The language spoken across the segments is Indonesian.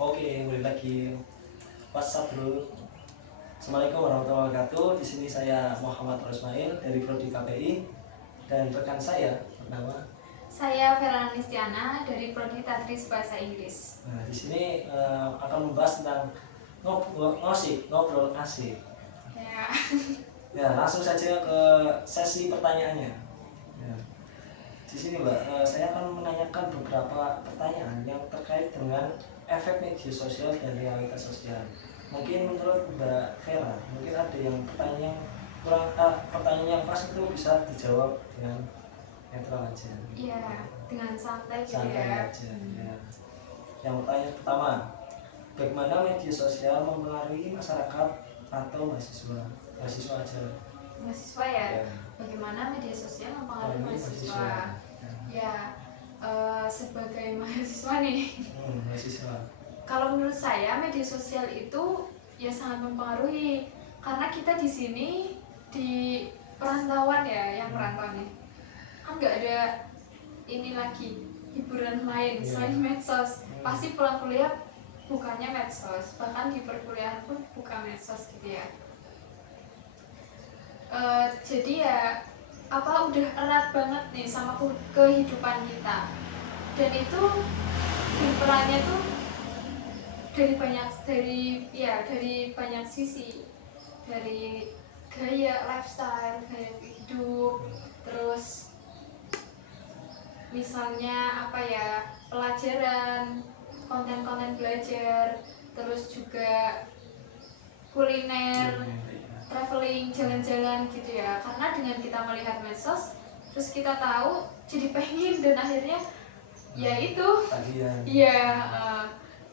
Oke, mulai lagi. WhatsApp bro. Assalamualaikum warahmatullahi wabarakatuh. Di sini saya Muhammad Rosmail dari Prodi KPI dan rekan saya bernama. Saya Vera Nistiana dari Prodi Tadris Bahasa Inggris. Nah, di sini akan membahas tentang ngobrol asik. Ya. Ya, langsung saja ke sesi pertanyaannya. Ya. Di sini Mbak, saya akan menanyakan beberapa pertanyaan yang terkait dengan efek media sosial dan realitas sosial. Mungkin menurut Mbak Vera, mungkin ada yang pertanyaan yang pas itu bisa dijawab dengan netral aja. Iya, dengan santai gitu Santai ya. aja. Ya. Yang pertanyaan pertama, bagaimana media sosial mempengaruhi masyarakat atau mahasiswa? Mahasiswa aja. Mahasiswa ya. Ya. Bagaimana media sosial mempengaruhi mahasiswa? Ya, sebagai mahasiswa nih. Mahasiswa. Kalau menurut saya media sosial itu ya sangat mempengaruhi karena kita di sini di perantauan ya, yang merantau nih kan nggak ada ini lagi hiburan lain selain medsos. Pasti pulang kuliah bukannya medsos, bahkan di perkuliahan pun buka medsos gitu ya. Jadi ya udah erat banget nih sama kehidupan kita, dan itu berperannya tuh dari banyak sisi, dari gaya lifestyle, gaya hidup, terus misalnya pelajaran, konten-konten belajar, terus juga kuliner, traveling, jalan-jalan gitu ya. Karena dengan kita melihat medsos, terus kita tahu, jadi pengen, dan akhirnya ya itu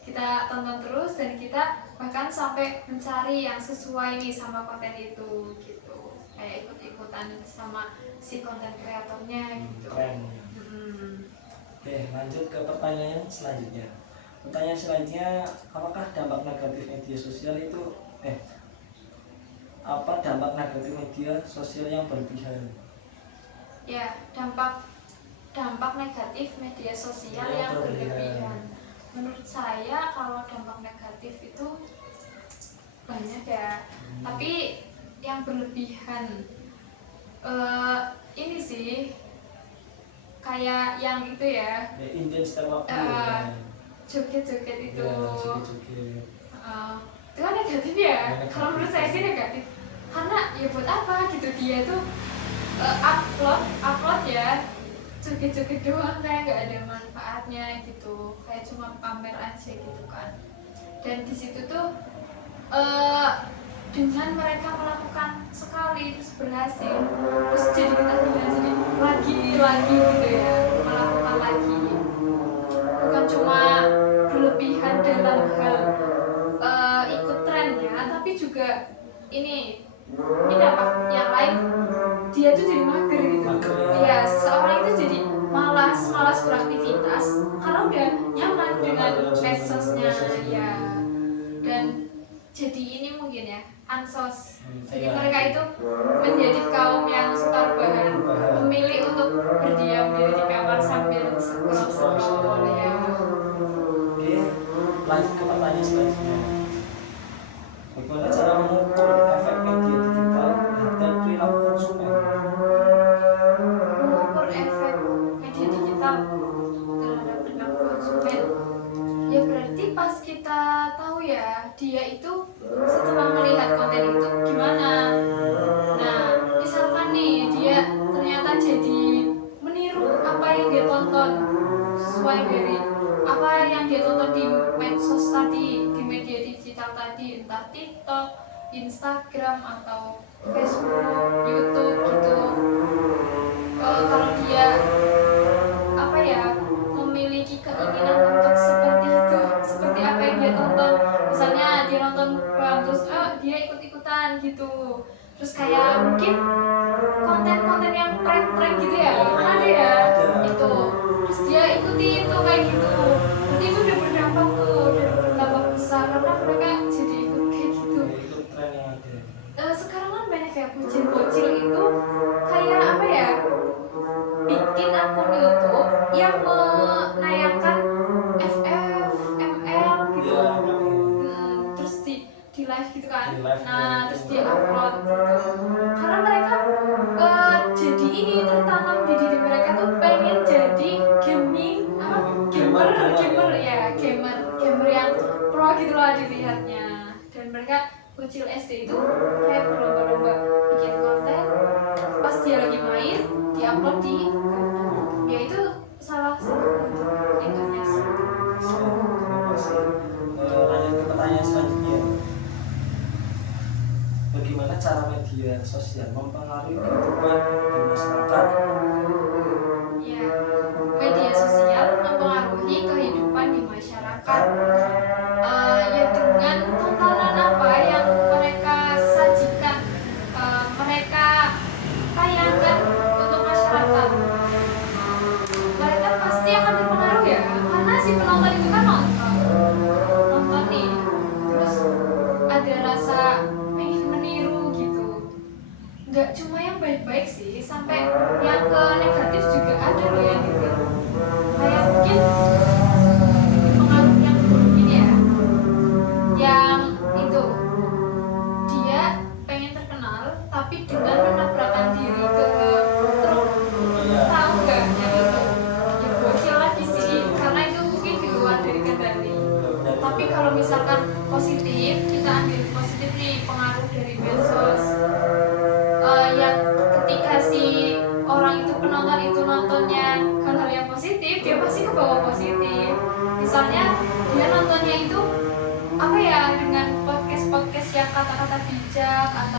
kita tonton terus, dan kita bahkan sampai mencari yang sesuai nih sama konten itu gitu, kayak ikut-ikutan sama si konten kreatornya gitu. Oke, lanjut ke pertanyaan selanjutnya. Pertanyaan selanjutnya, apakah dampak negatif media sosial itu apa dampak negatif media sosial yang berlebihan? Ya, dampak negatif media sosial yang berlebihan. Menurut saya kalau dampak negatif itu banyak ya, tapi yang berlebihan ini sih kayak yang itu ya, intens waktu joget-joget itu. Joget-joget. Itu kan negatif ya. Kalau menurut saya sih negatif, karena ya buat apa gitu dia tuh upload ya joget-joget doang, kayak nggak ada manfaatnya gitu, kayak cuma pamer aja gitu kan. Dan di situ tuh dengan mereka melakukan sekali terus berhasil, terus jadi ketagihan, jadi lagi gitu ya, melakukan lagi. Bukan cuma berlebihan dalam hal ikut trennya, tapi juga ini yang lain, dia tuh jadi mager gitu. Ya, seseorang itu jadi malas beraktivitas karena udah nyaman dengan medsosnya ya, dan jadi ini mungkin ya ansos. Jadi mereka itu menjadi kaum yang suka rebahan, memilih untuk berdiam diri di kamar sambil scroll ya. Oke, lanjut ke pertanyaan selanjutnya. Bagaimana cara mengukur efek media digital dan perilaku konsumen? Mengukur efek media digital terhadap perilaku konsumen, ya berarti pas kita tahu ya dia itu setelah melihat konten itu gimana. Nah, misalkan nih dia ternyata jadi meniru apa yang dia tonton, sesuai dari apa yang dia tonton di medsos tadi, di media digital tadi, entah TikTok, Instagram, atau Facebook, YouTube gitu. Kalau dia memiliki keinginan untuk seperti itu, seperti apa yang dia tonton, misalnya dia nonton mukbang terus dia ikut-ikutan gitu, terus kayak mungkin konten-konten yang prank gitu ya, ada ya itu, terus dia ikuti itu kayak gitu, berarti itu udah berdampak besar karena mereka jadi ikut kayak gitu. Sekarang kan banyak ya bocil-bocil itu kayak bikin akun YouTube yang menayangkan FF, ML gitu, live. nah terus dia upload gitu. Karena mereka jadi ini tertanam di diri mereka tuh pengen jadi gamer ya, gamer yang pro gitu loh dilihatnya. Dan mereka kecil SD itu kayak berlomba-lomba bikin konten, pas dia lagi main diupload di YouTube. Ya itu salah satu itunya sih. Lanjut ke pertanyaan selanjutnya. Bagaimana cara media sosial mempengaruhi kehidupan di masyarakat? Ya, media sosial mempengaruhi kehidupan di masyarakat. Ya dengan tontonan apa yang mereka sajikan, mereka tayangkan untuk masyarakat, mereka pasti akan terpengaruh ya, karena si penonton itu kan nonton nih, terus ada rasa pengen meniru gitu. Nggak cuma yang baik-baik sih, sampai yang ke negatif juga ada loh yang gitu. Kayak mungkin pengaruh yang buruk ini ya, yang itu dia pengen terkenal tapi dengan menabrakkan diri ke truk. Tahu nggak yang itu? Ya bocil lagi sih, karena itu mungkin di luar dari kendali. Tapi kalau misalkan positif, kita ambil positif nih, pengaruh dari medsos. Ya ketika si orang itu, penonton itu nontonnya hal-hal yang positif, dia pasti ke bawah positif. Misalnya dia nontonnya itu apa ya, dengan podcast yang kata-kata bijak atau